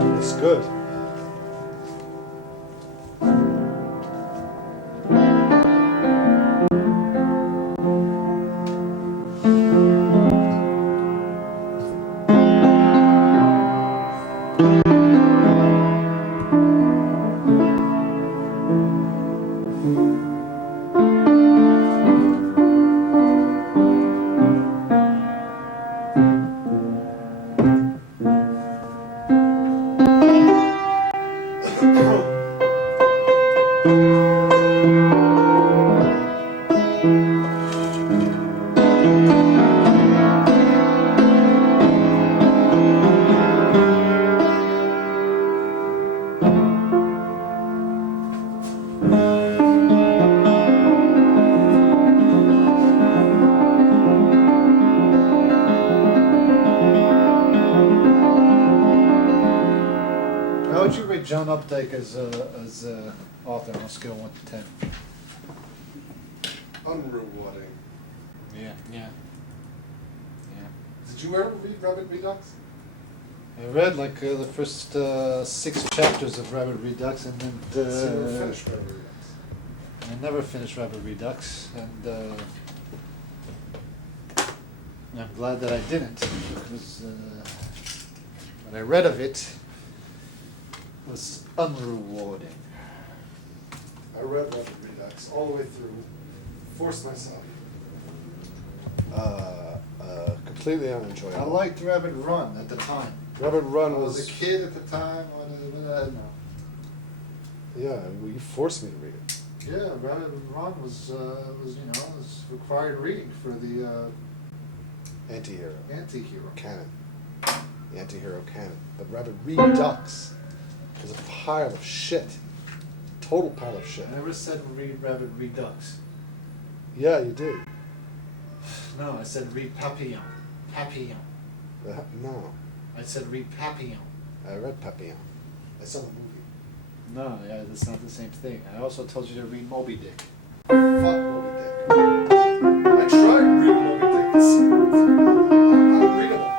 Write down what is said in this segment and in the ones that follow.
It's good. How would you rate John Updike as author on a scale of 1 to 10? Unrewarding. Yeah. Did you ever read Rabbit Redux? I read like the first 6 chapters of Rabbit Redux, and then So you never finished Rabbit Redux? I never finished Rabbit Redux, and I'm glad that I didn't, because what I read of it was unrewarding. I read Rabbit Redux all the way through, forced myself. Completely unenjoyable. I liked Rabbit Run at the time. Rabbit Run I was was a kid at the time. When I Yeah, well, you forced me to read it. Yeah, Rabbit Run was was required reading for the Anti-hero. anti-hero. Canon. The anti-hero canon. But Rabbit Redux is a pile of shit. Total pile of shit. I never said read Rabbit Redux. Yeah, you did. No, I said read Papillon. Papillon. No, I said read Papillon. I read Papillon. I saw the movie. No, yeah, that's not the same thing. I also told you to read Moby Dick. Fuck Moby Dick. I tried reading Moby Dick. It's unreadable.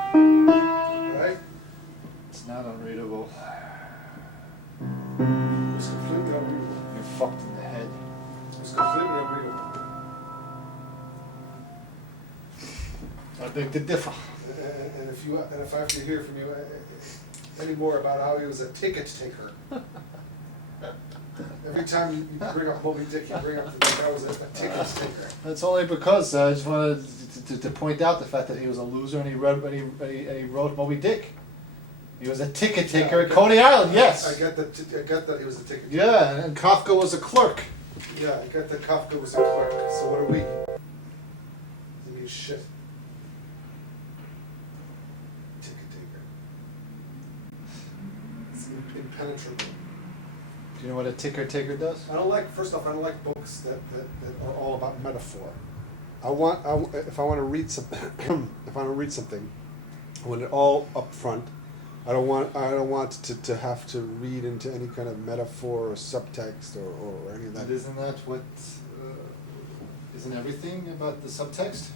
Right? It's not unreadable. It was completely unreadable. You're fucked in the head. It was completely unreadable. I beg to differ. And if I have to hear from you any more about how he was a ticket taker. Every time you bring up Moby Dick, you bring up the guy was a ticket taker. That's only because I just wanted to point out the fact that he was a loser and he wrote Moby Dick. He was a ticket taker at Coney Island, yes. I get that he was a ticket taker. Yeah, and Kafka was a clerk. Yeah, I get that Kafka was a clerk. So what are we? He means shit. Ticket taker. It's impenetrable. Do you know what a ticker taker does? First off, I don't like books that are all about metaphor. If I want to read something, I want it all up front. I don't want to have to read into any kind of metaphor or subtext or any of that. And isn't that what? Isn't everything about the subtext?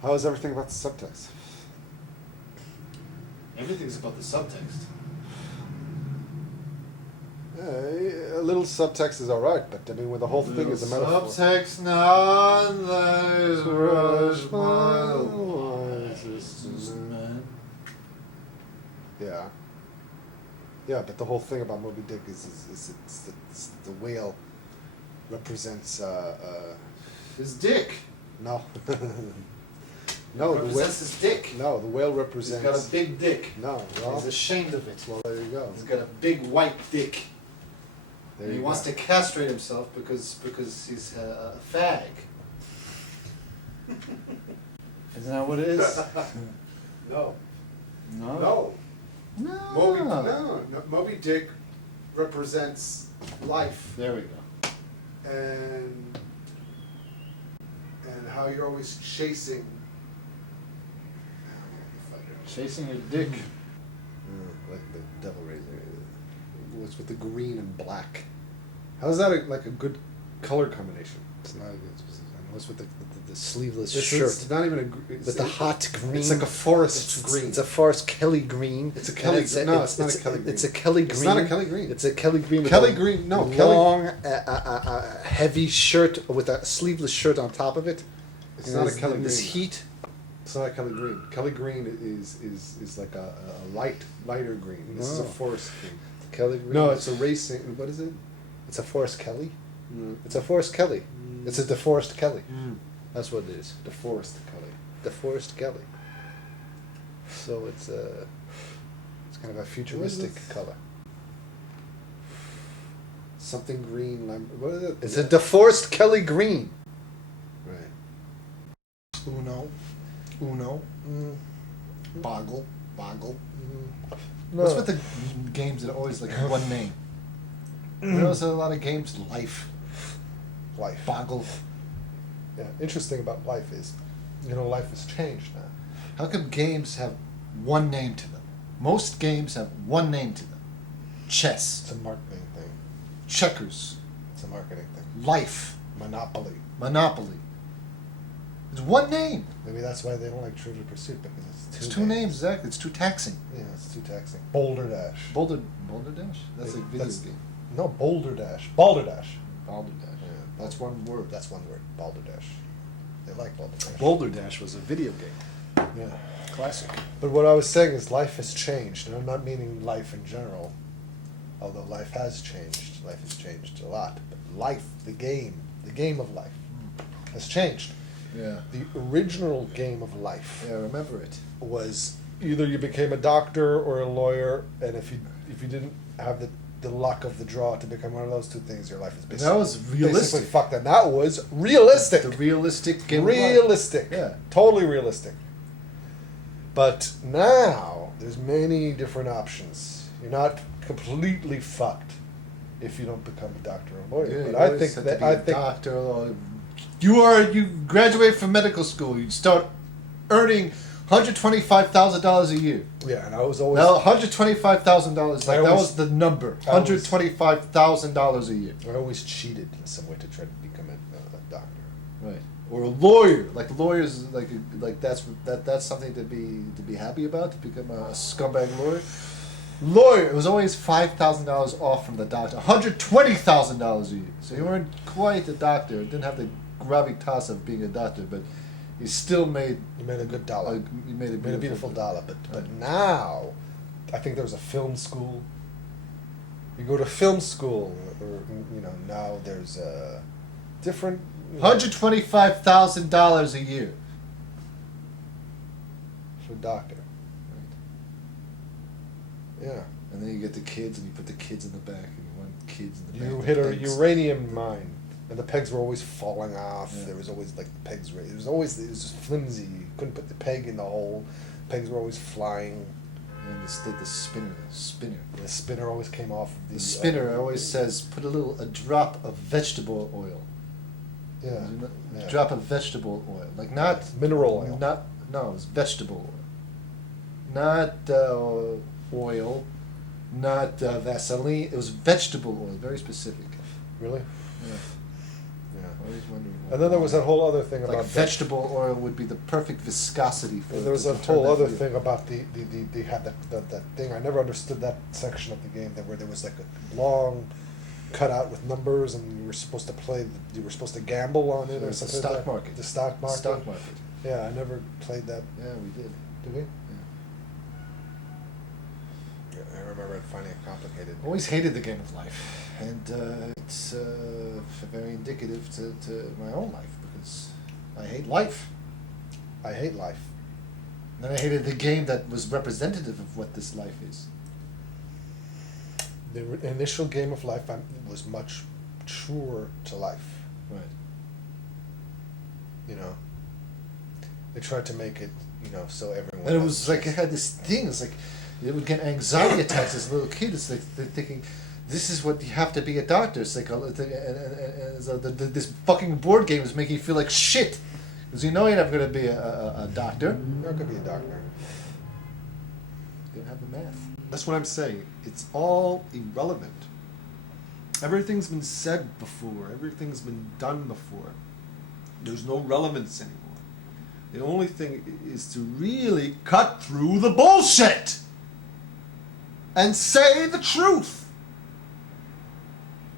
How is everything about the subtext? Everything's about the subtext. A little subtext is all right, but I mean, when the whole thing is a metaphor. Subtext, none that is rush my wisest man. Yeah, but the whole thing about Moby Dick is the whale represents His dick. no. No, the whale Represents his dick. No, the whale He's represents. got a big dick. No, well, He's ashamed of it. well, there you go. He's got a big white dick. There And he you wants go. to castrate himself because he's a fag. Isn't that what it is? No. No. No. Moby Dick represents life There we go. and how you're always chasing. Chasing your dick. Like the Devil Raiser. What's with the green and black? How is that like a good color combination? It's not a good. I was with the sleeveless This shirt. is not even a it's, With the hot green. It's like a forest green. It's a forest Kelly green. It's a And Kelly. No, it's not a Kelly green. It's a Kelly green. It's not a Kelly green. It's a Kelly green. With Kelly a green. No, Kelly. long, heavy shirt with a sleeveless shirt on top of it. It's And not a there's- Kelly and green. This heat. It's not a Kelly green. Kelly green is like a lighter green. This is a No. forest green. Kelly green. No, it's a racing. What is it? It's a Forest Kelly. Mm. It's a Forest Kelly. It's a DeForest Kelly. Mm. That's what it is. The forest Kelly. DeForest Kelly. So it's kind of a futuristic this? color. Something green. What is it? It's a DeForest Kelly green. Right. Uno. Boggle. No. What's with the games that are always like one name? You notice a lot of games, Life, Life? Boggle. Yeah. Interesting about life is, life has changed now. How come games have one name to them? Most games have one name to them. Chess, It's a marketing thing. checkers, It's a marketing thing. Life, Monopoly. Monopoly. It's one name. Maybe that's why they don't like Trivial Pursuit, because It's two names, exactly. It's too taxing. Yeah, it's too taxing. Boulder Dash. Boulder Dash? That's a Yeah, video that's- game. No, Boulder Dash. Balder Dash. Boulder Dash. Yeah. That's one word. That's one word. Balder Dash. They like Boulder Dash. Boulder Dash was a video game. Yeah. Classic. But what I was saying is life has changed, and I'm not meaning life in general, although life has changed. Life has changed a lot. But life, the game of life, has changed. Yeah. The original game of life Yeah, remember it. was either you became a doctor or a lawyer, and if you didn't have the luck of the draw to become one of those two things, your life is basically That was realistic. Basically fucked. And that was realistic. The realistic game. of life. Realistic. Yeah. Totally realistic. But now there's many different options. You're not completely fucked if you don't become a doctor or a lawyer. Yeah, but you I always think had that to be I a think doctor. Or you graduate from medical school. You start earning $125,000 a year. yeah, and I was always Now $125,000. I Like that always- was the number. I always- $125,000 a year. I always cheated in some way to try to become a doctor. Right. Or a lawyer. Like lawyers, like that's something to be happy about. To become a scumbag lawyer. Lawyer. It was always $5,000 off from the doctor. $120,000 a year. So you weren't quite a doctor. Didn't have the gravitas of being a doctor, but you still made. You made a good dollar. You made a You made a beautiful dollar. But now, I think there was a film school. You go to film school, or now there's a different. $125,000 a year. For a doctor. Yeah. And then you get the kids, and you put the kids in the back, and you want kids in the back. You with hit a pegs. uranium mine, and the pegs were always falling off. Yeah. There was always like the pegs were. It was just flimsy. You couldn't put the peg in the hole. Pegs were always flying. And the spinner. The spinner always came off. The spinner always says, put a drop of vegetable oil. Yeah. A yeah. drop of vegetable oil, like not Mineral oil. No, it's vegetable oil, not oil, not Vaseline. It was vegetable oil, very specific. Really? Yeah. Yeah. Always wondering. And then there was that whole other thing like about vegetable oil would be the perfect viscosity for. And there was to that turn whole other wheel. thing about they had that thing. I never understood that section of the game where there was like a long cutout with numbers, and you were supposed to play. You were supposed to gamble on it It or was the something. stock like that. market. The stock market. Stock market. Yeah, I never played that. Yeah, we did. Did we? Yeah. Yeah, I remember it finding it complicated. Always hated the game of life, and it's very indicative to my own life because I hate life. I hate life. And then I hated the game that was representative of what this life is. The initial game of life was much truer to life. Right. They tried to make it, so everyone. And it has was a like it chance. had this thing. It's like it would get anxiety attacks as a little kid. It's like they're thinking, this is what you have to be a doctor. It's like and so this fucking board game is making you feel like shit because you're never going to be a doctor. You're not gonna be a doctor. You don't have the math. That's what I'm saying. It's all irrelevant. Everything's been said before. Everything's been done before. There's no relevance anymore. The only thing is to really cut through the bullshit and say the truth.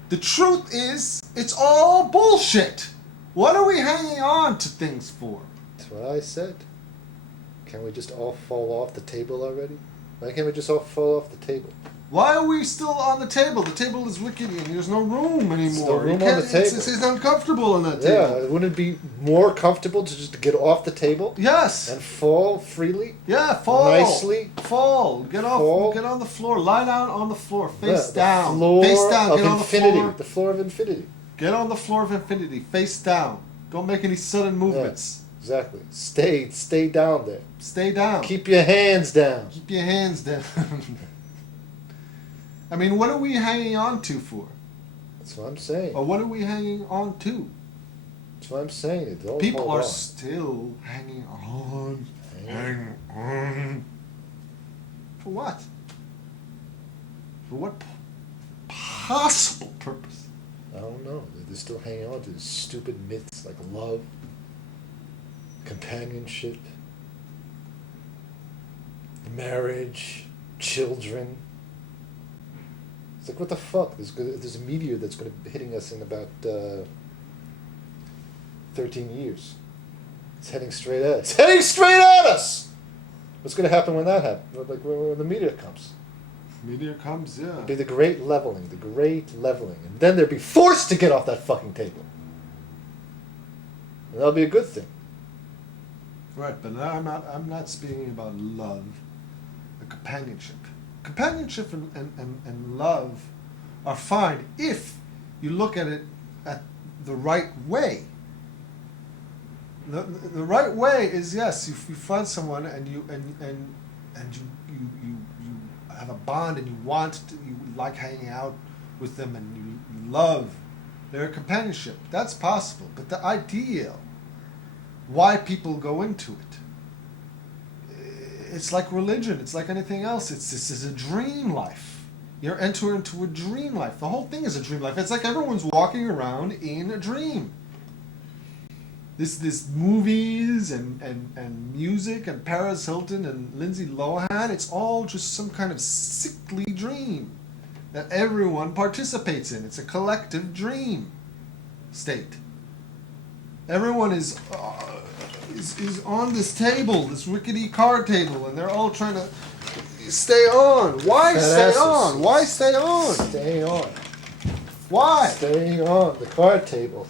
The truth is, it's all bullshit. What are we hanging on to things for? That's what I said. Can we just all fall off the table already? Why can't we just all fall off the table? Why are we still on the table? The table is rickety and there's no room anymore. There's no room You on can't- the table. It's uncomfortable on that Yeah, table. wouldn't it be more comfortable to just get off the table Yes. and fall freely? Yeah, fall. Nicely. Fall. Get off. Fall. Get on the floor. Lie down on the floor. Yeah, Face the down. floor Face down. of Get on infinity. the floor. The floor of infinity. Get on the floor of infinity. Face down. Don't make any sudden movements. Exactly. Stay down there. Stay down. Keep your hands down. Keep your hands down. I mean, what are we hanging on to for? That's what I'm saying. Or what are we hanging on to? That's what I'm saying. It don't People hold are on. still hanging on. Hanging on. For what? For what possible purpose? I don't know. They're still hanging on to these stupid myths like love, companionship, marriage, children. It's like, what the fuck? There's a meteor that's going to be hitting us in about 13 years. It's heading straight at us. It's heading straight at us! What's going to happen when that happens? Like when the meteor comes? Meteor comes, yeah. It'd be the great leveling. And then they'd be forced to get off that fucking table. And that'll be a good thing. Right, but I'm not speaking about love, a companionship. Companionship and love are fine if you look at it at the right way. The right way is, yes, you find someone and you have a bond and you like hanging out with them and you love their companionship. That's possible, but the ideal, why people go into it, it's like religion. It's like anything else. This is a dream life. You're entering into a dream life. The whole thing is a dream life. It's like everyone's walking around in a dream. This movies and music and Paris Hilton and Lindsay Lohan, it's all just some kind of sickly dream that everyone participates in. It's a collective dream state. Everyone is on this table, this rickety card table, and they're all trying to stay on. Why stay on? Why stay on? Stay on. Why? Staying on the card table.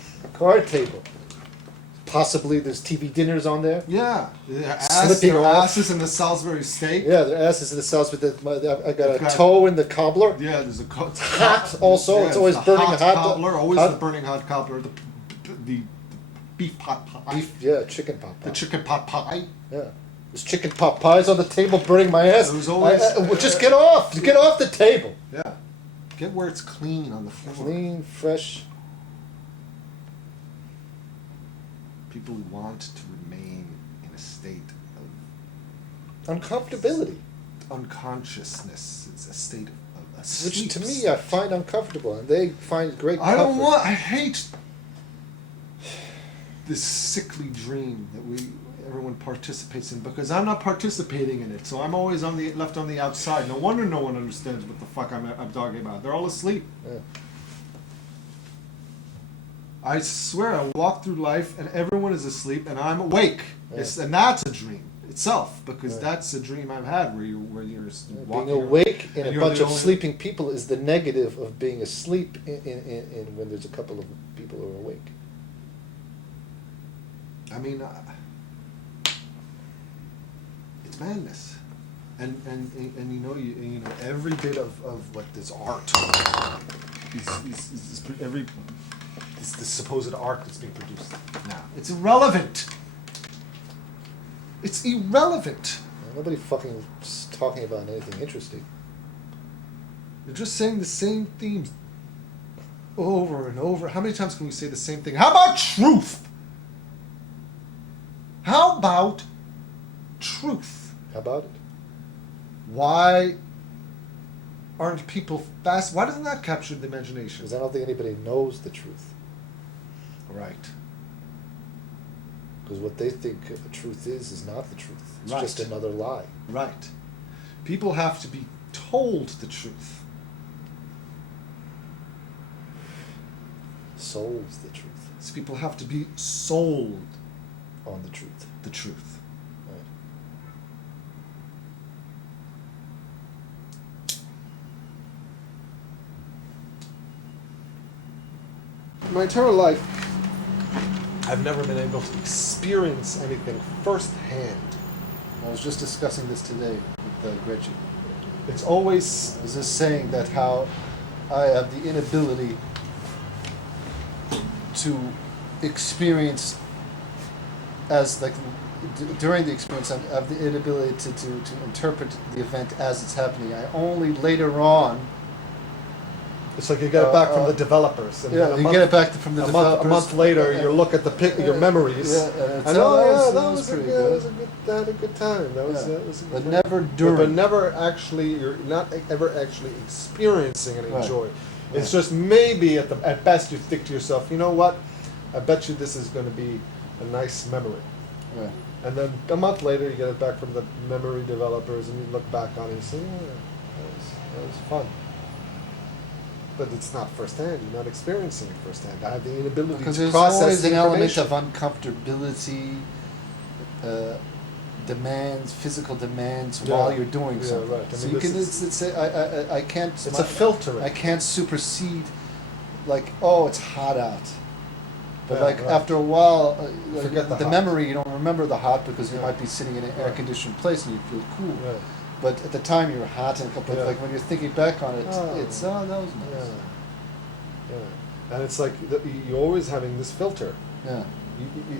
Possibly there's TV dinners on there. Yeah. Their Slipping off. asses in the Salisbury steak. Yeah, their asses in the sauce with I got They've a got- toe in the cobbler. Yeah, there's a Hot also, it's always the burning hot hot. cobbler, always hot- the burning hot cobbler, the beef pot pie, Beef, yeah, chicken pot pie. the chicken pot pie. Yeah. There's chicken pot pies on the table burning my ass. There's always- well, just get off. Get off the table. Yeah, get where it's clean on the floor. Clean, fresh. People want to remain in a state of Uncomfortability. unconsciousness. It's a state of a Which sleep to me state. I find uncomfortable, and they find great I don't comfort. want. I hate this sickly dream that everyone participates in, because I'm not participating in it. So I'm always left on the outside. No wonder no one understands what the fuck I'm talking about. They're all asleep. Yeah. I swear, I walk through life and everyone is asleep and I'm awake. Yeah. And that's a dream itself, because Yeah. that's a dream I've had where you're Being walking awake in and a you're bunch the of only- sleeping people is the negative of being asleep in when there's a couple of people who are awake. I mean, it's madness, and you know every bit of what this art is every this supposed art that's being produced now. It's irrelevant. It's irrelevant. Nobody fucking is talking about anything interesting. They're just saying the same themes over and over. How many times can we say the same thing? How about truth? How about truth? How about it? Why aren't people fast? Why doesn't that capture the imagination? Because I don't think anybody knows the truth. Right. Because what they think the truth is not the truth. It's Right. just another lie. Right. People have to be told the truth. Soul's the truth. So people have to be sold On the truth. the truth. Right. My entire life, I've never been able to experience anything firsthand. I was just discussing this today with Gretchen. It's always I was just saying that how I have the inability to experience as like during the experience I have the inability to interpret the event as it's happening. I only later on It's like you get it back from the developers. And yeah, then you get it back from the developers. A month later, you look at your memories. Yeah, and and that was a pretty good. That good. was a good. That had a good time. That was. Yeah. That was a good But time. never during. But never actually. You're not ever actually experiencing any Right. joy. It's Right. just maybe at best you think to yourself, you know what? I bet you this is going to be a nice memory. Yeah. And then a month later, you get it back from the memory developers, and you look back on it and say, yeah, that was fun. But it's not firsthand. You're not experiencing it firsthand. I have the inability Because to there's process always the an element information. of uncomfortability, demands, physical demands Yeah. while you're doing Yeah, something. right. I So mean, you this can. is- I can't. It's a filtering. I can't supersede, like, oh, it's hot out. But Yeah, like right. after a while, Forget the the hot. memory, you don't remember the hot because you Yeah. might be sitting in an Right. air-conditioned place and you feel cool. Yeah. But at the time you're hot and but Yeah. like when you're thinking back on it, Oh. it's that was nice. Yeah. Yeah. And it's like you're always having this filter. Yeah.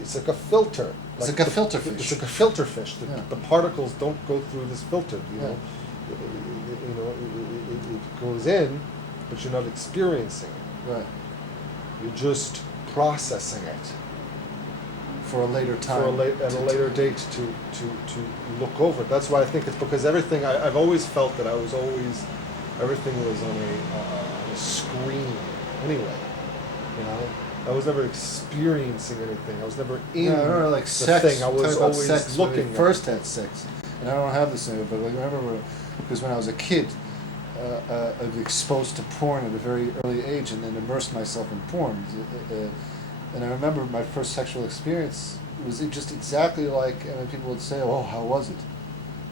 It's like a filter. It's like a filter fish. It's like a filter fish. Yeah. The particles don't go through this filter. You Yeah. know, it goes in, but you're not experiencing it. Right. You're just processing it For a later time. at a later date to look over it. That's why I think it's because everything I've always felt that everything was on a screen anyway. You know, I was never experiencing anything. I was never in Yeah, I remember like the sex. thing. I was talking about always sex when looking we at first it. had sex, and I don't have this anymore. But like, I remember because when I was a kid, I was exposed to porn at a very early age, and then immersed myself in porn. And I remember my first sexual experience was just exactly like. And people would say, "Oh, how was it?"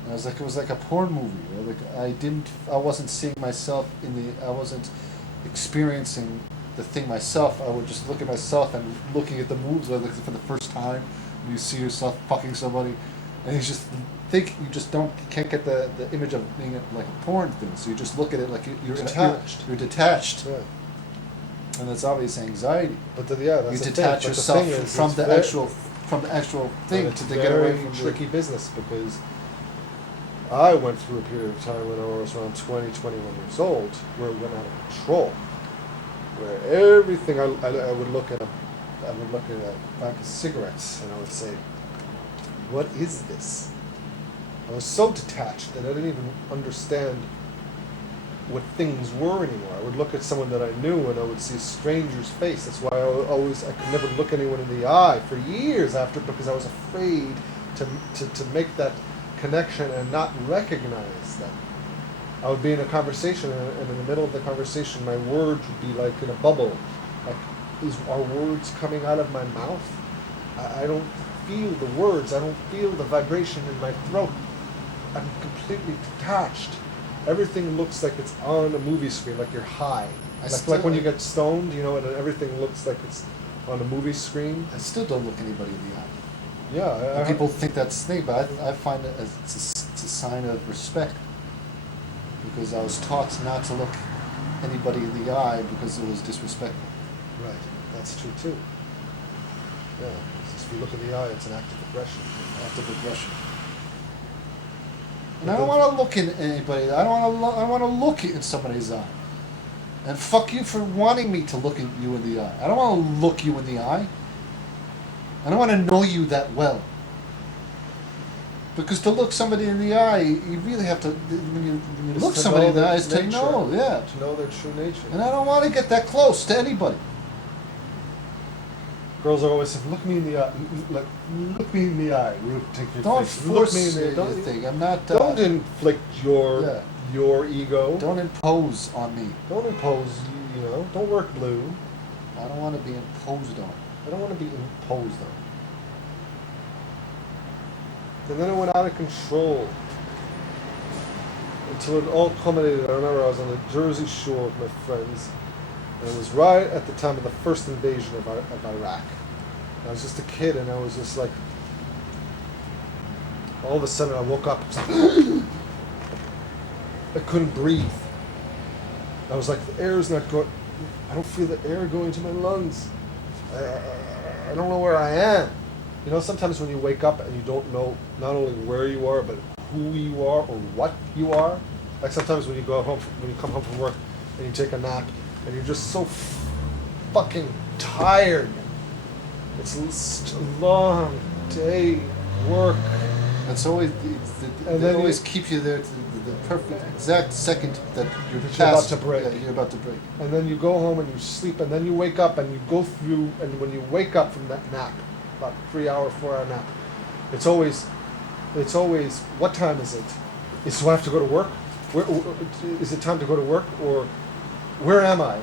And I was like, it was like a porn movie. You know? Like I wasn't seeing myself I wasn't experiencing the thing myself. I would just look at myself and looking at the moves like for the first time. And you see yourself fucking somebody, and you can't get the image of being like a porn thing. So you just look at it like you're Detached. You're detached, Right. and that's obvious anxiety. But that's You the thing. detach But yourself the thing is, from it's the very- actual thing it's to get away very from tricky business because I went through a period of time when I was around 20, 21 years old where it went out of control. Where everything I would look at a pack of cigarettes and I would say, what is this? I was so detached that I didn't even understand what things were anymore. I would look at someone that I knew and I would see a stranger's face. That's why I could never look anyone in the eye for years after because I was afraid to make that connection and not recognize them. I would be in a conversation and in the middle of the conversation my words would be like in a bubble. Like, are words coming out of my mouth? I don't feel the words. I don't feel the vibration in my throat. I'm completely detached. Everything looks like it's on a movie screen, like you're high. Like when you get stoned, you know, and everything looks like it's on a movie screen. I still don't look anybody in the eye. Yeah, And people think that's the thing, but I find it it's a sign of respect. Because I was taught not to look anybody in the eye because it was disrespectful. Right, that's true too. Yeah, if you look in the eye, it's an act of aggression. Act of aggression. And I don't want to look in anybody. I don't want to look in somebody's eye. And fuck you for wanting me to look at you in the eye. I don't want to look you in the eye. I don't want to know you that well. Because to look somebody in the eye, you really have to. When you It's look to somebody know in the their eye, it's to nature. know, yeah. To know their true nature. And I don't want to get that close to anybody. Girls are always saying, "Look me in the eye, look me in the eye." Take your Don't face. force Look me in the your don't, thing. I'm not. don't inflict Yeah. your ego. Don't impose on me. Don't impose. You know. Don't work blue. I don't want to be imposed on. I don't want to be imposed on. And then it went out of control. Until it all culminated. I remember I was on the Jersey Shore with my friends, and it was right at the time of the first invasion of Iraq. I was just a kid, and I was just like, all of a sudden I woke up. I couldn't breathe. I was like, the air is not going. I don't feel the air going to my lungs. I don't know where I am. You know, sometimes when you wake up and you don't know not only where you are, but who you are or what you are. Like sometimes when you go home, when you come home from work and you take a nap, and you're just so fucking tired. It's such a long day work. It's always And they then always you- keep you there to the perfect exact second that you're That you're about past- to break. Yeah, you're about to break. And then you go home and you sleep, and then you wake up and you go through, and when you wake up from that nap, about 3 hour, 4 hour nap, it's always, what time is it? Do I have to go to work? Where, is it time to go to work? Or where am I?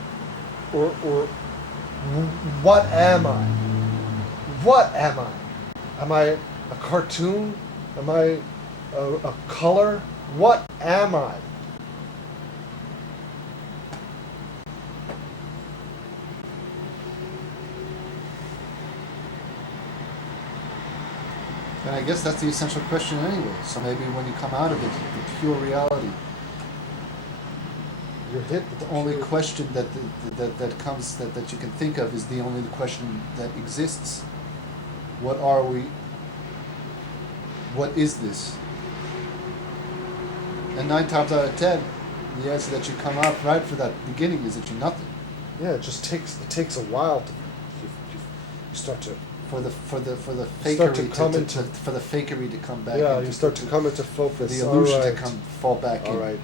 Or what am I? What am I? Am I a cartoon? Am I a color? What am I? And I guess that's the essential question anyway. So maybe when you come out of it, the pure reality, You're hit with the only question that comes that you can think of is the only question that exists. What are we? What is this? And 9 times out of 10, the answer that you come out right for that beginning is that you're nothing. Yeah, it takes a while to you start to For the Start fakery to come into- for the fakery to come back. yeah, into, you start to come into for focus. the illusion All right. to come fall back All in. right.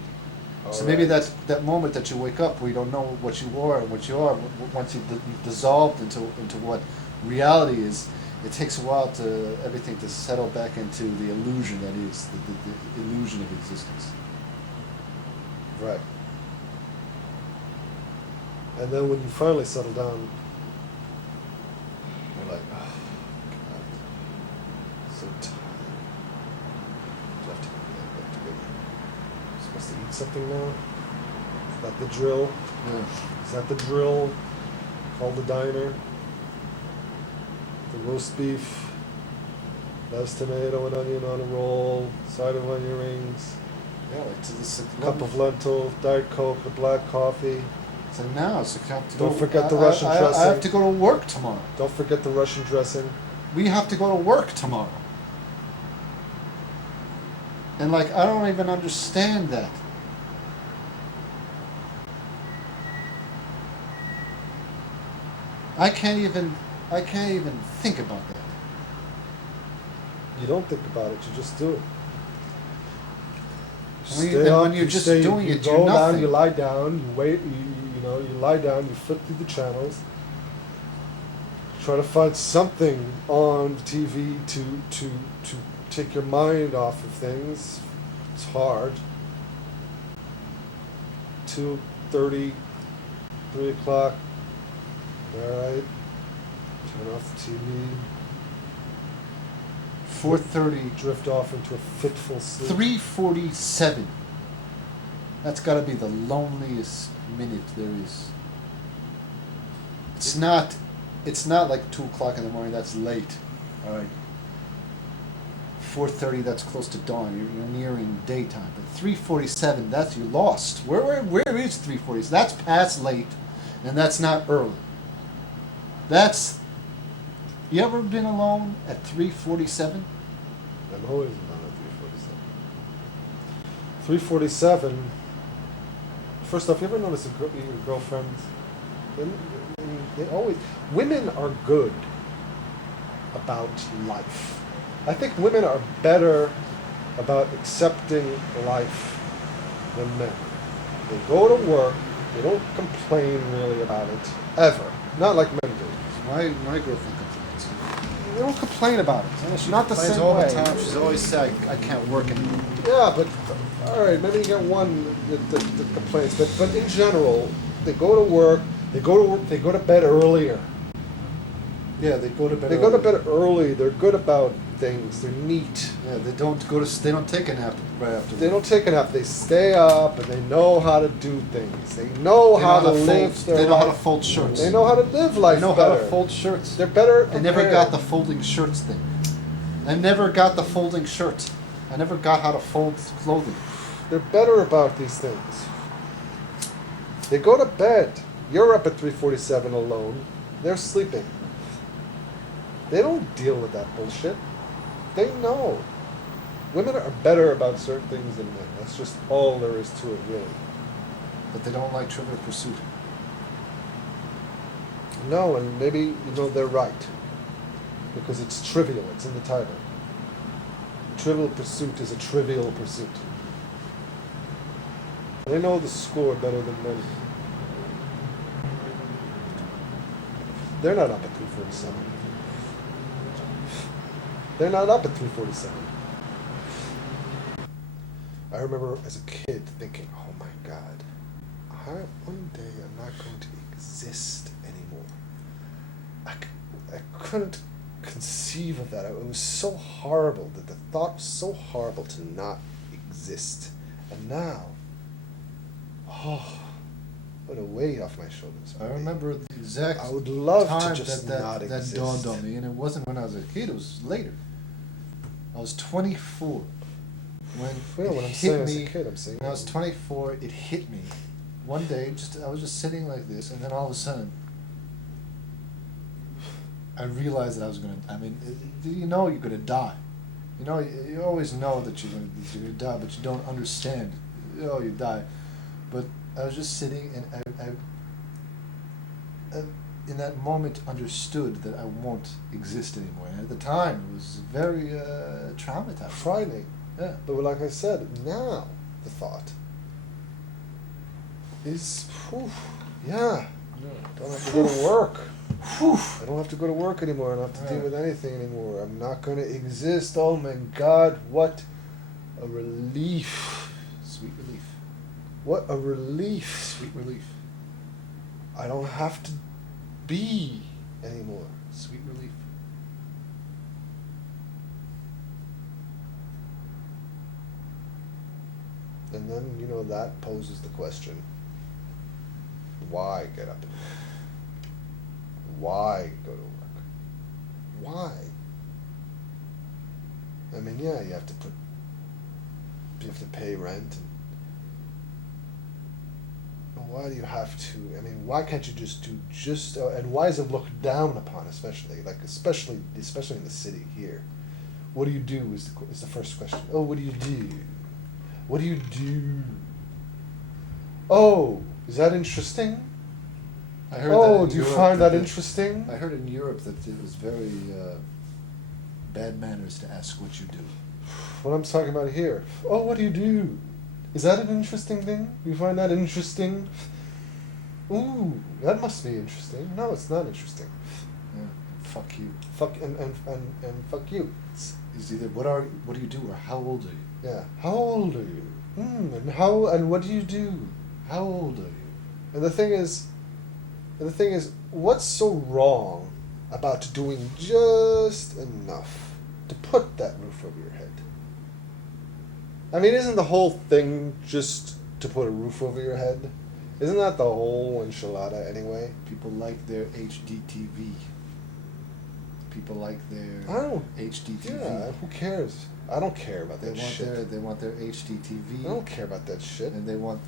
So All maybe right. that's that moment that you wake up where you don't know what you are and what you are. Once you've dissolved into what reality is, it takes a while to everything to settle back into the illusion that is the illusion of existence. Right. And then when you finally settle down, you're like, oh, God, so tired. Do I have to go to bed? Do I have to go? Supposed to eat something now? Is that the drill? Yeah. Is that the drill? Call the diner. The roast beef, lettuce, tomato, and onion on a roll, side of onion rings, Yeah, like to this cup of lentils, Diet Coke, a black coffee. So now it's like I have to Don't go, forget the I- Russian I have dressing. to go to work tomorrow. Don't forget the Russian dressing. We have to go to work tomorrow. And like I don't even understand that. I can't even think about that. You don't think about it, you just do it. When you- Stay and up, when you're you just stay, doing you it, go you're down, nothing. you lie down, you wait, you lie down, you flip through the channels, try to find something on TV to take your mind off of things. It's hard. 2:30, 3 o'clock. All right. Turn off the TV. 4:30, Drift off into a fitful sleep. 3:47. That's got to be the loneliest minute there is. It's not. It's not like 2 o'clock in the morning. That's late. All right. 4:30. That's close to dawn. You're nearing daytime. But 3:47. That's you're lost. Where is 3:40? That's past late, and that's not early. That's. You ever been alone at 3:47? I'm always not at 3:47. 3:47. First off, you ever notice your girlfriends? They always. Women are good about life. I think women are better about accepting life than men. They go to work. They don't complain really about it ever. Not like men do. My girlfriend they don't complain about it. Yeah, she Not the complains same all way. the time. She's always said, I can't work anymore. Yeah, but all right, maybe you get one that complains, but in general, they go to work. They go to work. They go to bed earlier. Yeah, they go to bed They go to bed early. They're good about things. They're neat. Yeah, they don't take a nap right after. They don't take a nap. They stay up and they know how to do things. They know how to live their They know how to life. fold shirts. They know how to live life They know better. how to fold shirts. They're better. I never prepared. got the folding shirts thing. I never got the folding shirt. I never got how to fold clothing. They're better about these things. They go to bed. You're up at 3:47 alone. They're sleeping. They don't deal with that bullshit. They know. Women are better about certain things than men. That's just all there is to it, really. But they don't like Trivial Pursuit. No, and maybe, they're right. Because it's trivial. It's in the title. Trivial Pursuit is a trivial pursuit. They know the score better than men. They're not up at 3:47. They're not up at 3:47. I remember as a kid thinking, oh my God, one day I'm not going to exist anymore. I couldn't conceive of that. It was so horrible, that the thought was so horrible to not exist. And now, what a weight off my shoulders. I remember the exact I would love time to just not that exist. dawned on me, and it wasn't when I was a kid, it was later. I was 24 when Well, it when I'm hit saying me. as a kid, I'm saying When I was 24, it hit me. One day, I was just sitting like this, and then all of a sudden, I realized that I was gonna. You're gonna die. You always know that you're gonna die, but you don't understand. You die. But I was just sitting, and I in that moment understood that I won't exist anymore. And at the time, it was very traumatizing. frightening. Yeah. But like I said, now the thought is, yeah, don't have to go to work. I don't have to go to work anymore. I don't have to deal with anything anymore. I'm not going to exist. Oh my God, what a relief. Sweet relief. What a relief. Sweet relief. I don't have to be anymore. Sweet relief. And then, that poses the question, why get up in the morning? Why go to work? Why? Yeah, you have to pay rent. And why do you have to? Why can't you just do and why is it looked down upon, especially in the city here? What do you do is the first question. Oh, what do you do? What do you do? Oh, is that interesting? I heard Oh, that do you find that interesting? I heard in Europe that it was very bad manners to ask what you do. What I'm talking about here. Oh, what do you do? Is that an interesting thing? You find that interesting? Ooh, that must be interesting. No, it's not interesting. Yeah. Fuck you. Fuck and fuck you. It's either what do you do or how old are you? Yeah. How old are you? And what do you do? How old are you? And the thing is, what's so wrong about doing just enough to put that roof over your head? Isn't the whole thing just to put a roof over your head? Isn't that the whole enchilada anyway? People like their HDTV. People like their HDTV. Yeah, who cares? I don't care about that shit. They want their HDTV. I don't care about that shit. And they want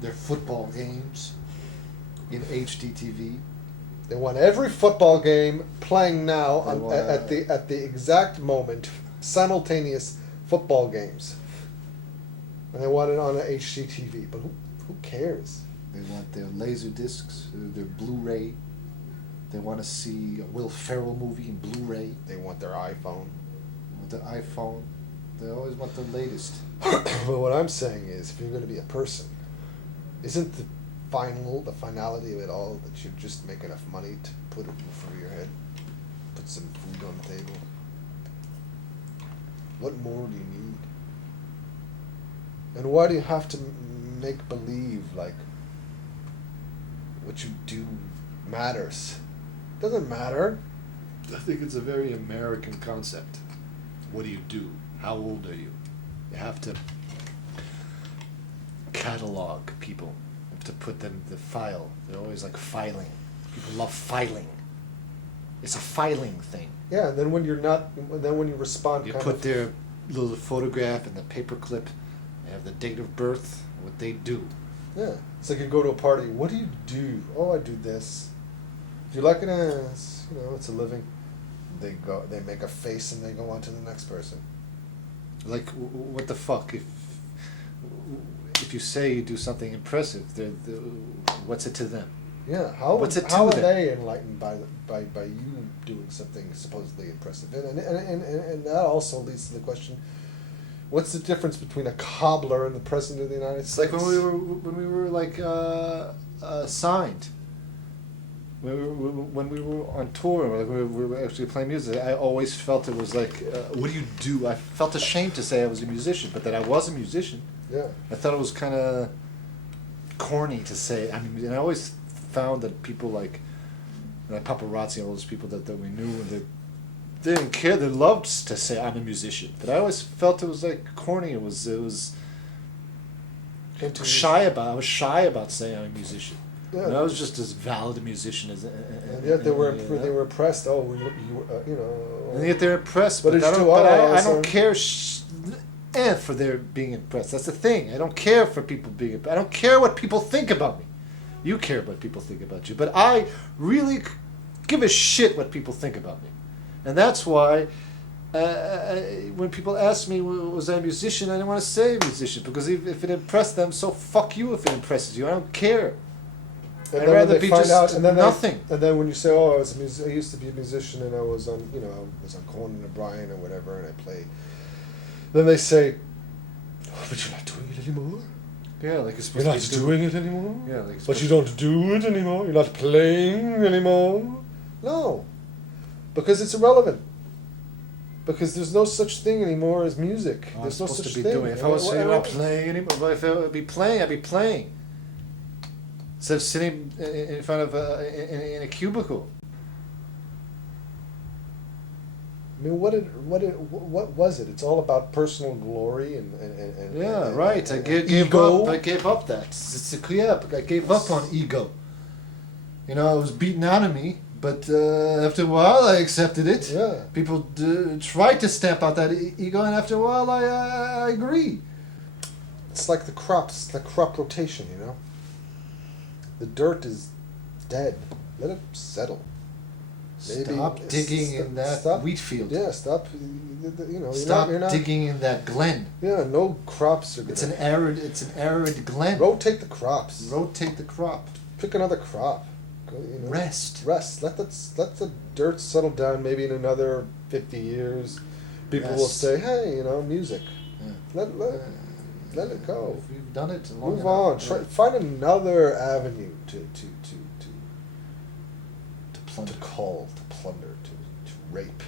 their football games in HDTV. They want every football game playing now at They the exact moment, simultaneous football games, and they want it on an HDTV. But who cares? They want their laser discs, their Blu-ray. They want to see a Will Ferrell movie in Blu-ray. They want their iPhone. With the iPhone, they always want the latest. But what I'm saying is, if you're going to be a person, isn't the the finality of it all, that you just make enough money to put a roof over your head, put some food on the table. What more do you need? And why do you have to make believe like what you do matters? Doesn't matter. I think it's a very American concept. What do you do? How old are you? You have to catalog people. You have to put them the file. They're always like filing. People love filing. It's a filing thing. Yeah, and then when you're not, then when you respond, You kind put of, their little photograph in the paper clip. They have the date of birth, what they do. yeah, it's like you go to a party. What do you do? Oh, I do this. Do you like it? It's a living. They go. They make a face and they go on to the next person. Like, what the fuck? If you say you do something impressive, what's it to them? Yeah, how What's it to how are them? they enlightened by you doing something supposedly impressive? And that also leads to the question: what's the difference between a cobbler and the president of the United It's States? like when we were like signed. When we were on tour, like we were actually playing music, I always felt it was like, what do you do? I felt ashamed to say I was a musician, but that I was a musician. Yeah, I thought it was kind of corny to say. I mean, and I always found that people like paparazzi, all those people that we knew, and they didn't care. They loved to say I'm a musician, but I always felt it was like corny. It was shy about. I was shy about saying I'm a musician. yeah. And I was just as valid a musician as. And yet they were impressed. Oh, And yet they're impressed, But but, it's I don't, true, but oh, I so- don't care for their being impressed. That's the thing. I don't care for people being impressed. I don't care what people think about me. You care what people think about you, but I really give a shit what people think about me. And that's why when people ask me, was I a musician, I didn't want to say musician, because if it impressed them, so fuck you if it impresses you. I don't care. And I'd then rather when they be find just out, and then nothing. and then when you say, "Oh, I used to be a musician, and I was on Conan O'Brien or whatever, and I played," then they say, oh, "But you're not doing it anymore. Yeah, like it's You're supposed not to be doing it anymore. Yeah, like it's But you supposed don't do it anymore. You're not playing anymore." No, because it's irrelevant. Because there's no such thing anymore as music. I'm There's no supposed such to be thing. doing. If I was saying I'm not playing anymore, but if I would be playing, I'd be playing. Instead of sitting in front of in a cubicle. I mean, what was it? It's all about personal glory and Yeah, and- right. I and gave ego. up. I gave up that. I gave up on ego. You know, it was beaten out of me, but after a while, I accepted it. Yeah. People tried to stamp out that ego, and after a while, I agree. It's like the crops, the crop rotation, you know? The dirt is dead. Let it settle. Maybe Stop digging in that wheat field. Yeah, stop. Stop you're not, digging in that glen. Yeah, no crops are gonna. It's an arid glen. Rotate the crops. Rotate the crop. Pick another crop. Rest. Rest. Let the dirt settle down. Maybe in another 50 years, people will Rest. say, "Hey, music. Yeah. Let it go. We've done it long Move enough. on. Yeah. Try, find another avenue to Plunder. cull, to plunder, to rape,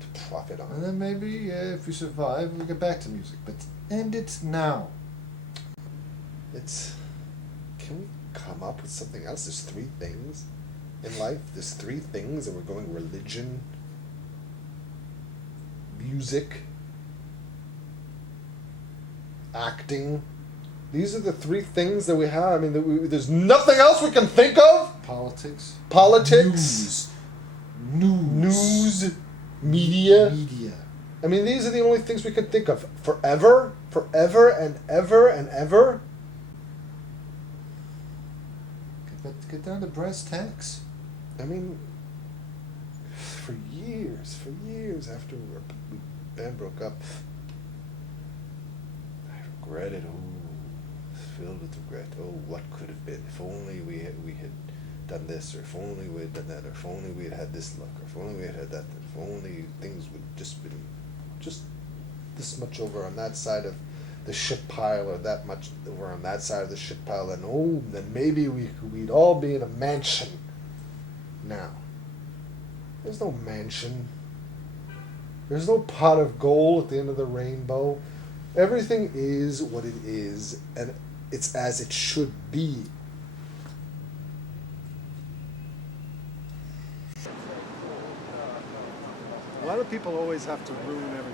to profit on. And then maybe if we survive, we'll get back to music. But end it now. Can we come up with something else? There's three things in life. There's three things, and we're going religion, music, acting. These are the three things that we have. I mean, there's nothing else we can think of. Politics. Politics. News. Media. Media. I mean, these are the only things we can think of. Forever and ever and ever. Get down to brass tacks. I mean, for years after the band broke up, I regretted. Filled with regret. Oh, what could have been? If only we had done this, or if only we had done that, or if only we had had this luck, or if only we had had that. If only things would just been just this much over on that side of the shit pile or that much over on that side of the shit pile, then maybe we'd all be in a mansion now. There's no mansion. There's no pot of gold at the end of the rainbow. Everything is what it is, and it's as it should be. Why do people always have to ruin everything?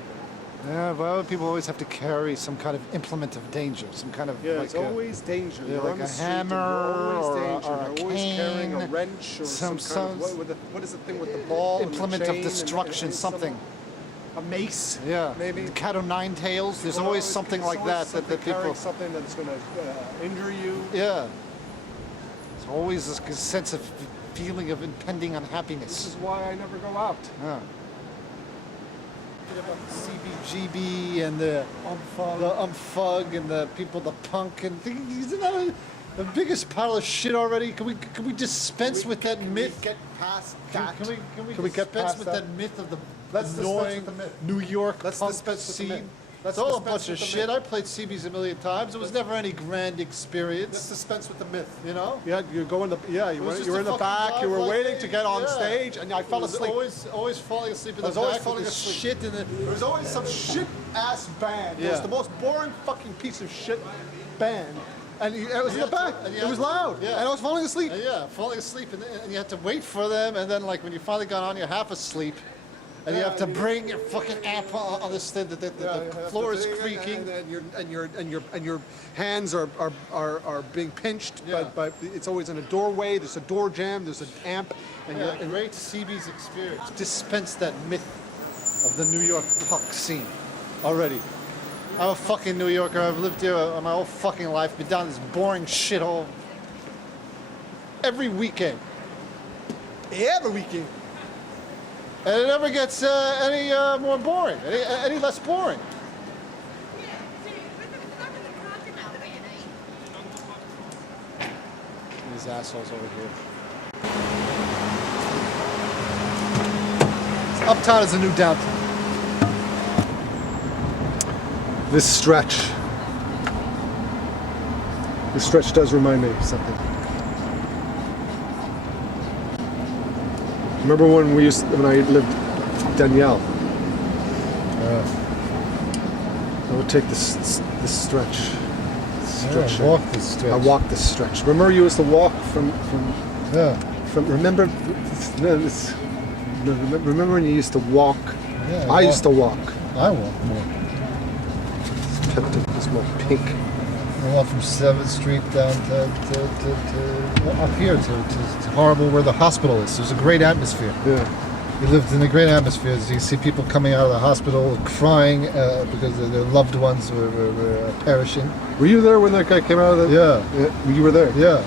Yeah, why would people always have to carry some kind of implement of danger? Some kind of Yeah, like it's always danger. yeah, You're like on the a street and hammer you're always or danger. a You're always carrying a cane, wrench or some- some kind of what is the thing with the ball? and the implement of chain and destruction, something. A mace. Yeah, Maybe. the cat o' nine tails. There's always something it's like always that something that people. carrying something that's going to injure you. Yeah, it's always this sense of feeling of impending This unhappiness. is why I never go out. Yeah. About the CBGB and the umfug and the people, the punk and isn't that the biggest pile of shit already? Can we dispense with that myth? Get past Can that. we get dispense past with that? that myth of the Let's dispense annoying with the myth. New York Let's punk dispense with the scene? myth. Let's It's all a dispense bunch of with the shit. myth. I played CBs a million times. It was never any grand Let's experience. dispense with the myth. You know? Yeah, you go in the you was were just you were a in the fucking back. You were live waiting like to get on yeah. stage, and I fell I was asleep. always falling asleep in I the was always back falling with the asleep. shit in the. There was always some shit ass band. It was Yeah. the most boring fucking piece of shit band, and it was in the back. It was loud, yeah. and I was falling asleep. Yeah, falling asleep, and you had to wait for them, and then like when you finally got on, you're half asleep, and you Yeah, have to and you- bring your fucking amp on this thing. The floor is creaking. and your hands are being pinched. Yeah. But it's always in a doorway. There's a door jam. There's an amp, and Yeah, you're a great CB's experience. Dispense that myth of the New York punk scene already. I'm a fucking New Yorker. I've lived here my whole fucking life. Been down this boring shithole every weekend. every weekend. And it never gets any more boring, any less boring. These assholes over here. Uptown is the new downtown. This stretch does remind me of something. Remember when I lived with Danielle? I would take this stretch. Yeah, walk this stretch. I walked this stretch. Remember you used to walk from Yeah. remember remember when you used to walk? Yeah, I used to walk. I walk more. This more pink. I walk from 7th Street down to well, up here to Horrible where the hospital is. There's a great atmosphere. Yeah. We lived in a great atmosphere. You see people coming out of the hospital crying because their loved ones were perishing. Were you there when that guy came out of the? Yeah, You were there. yeah,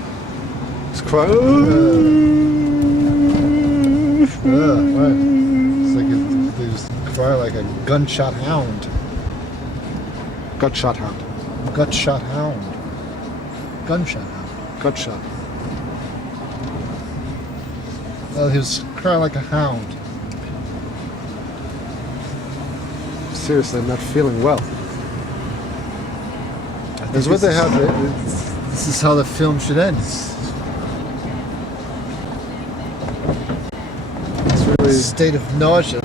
He's crying. yeah. Right. It's like they just cry like a gunshot hound. Gutshot hound. Gutshot hound. Gunshot hound. Gutshot. He was crying like a hound. Seriously, I'm not feeling well. That's what they have. This is how the film should end. It's It's really. a state of nausea.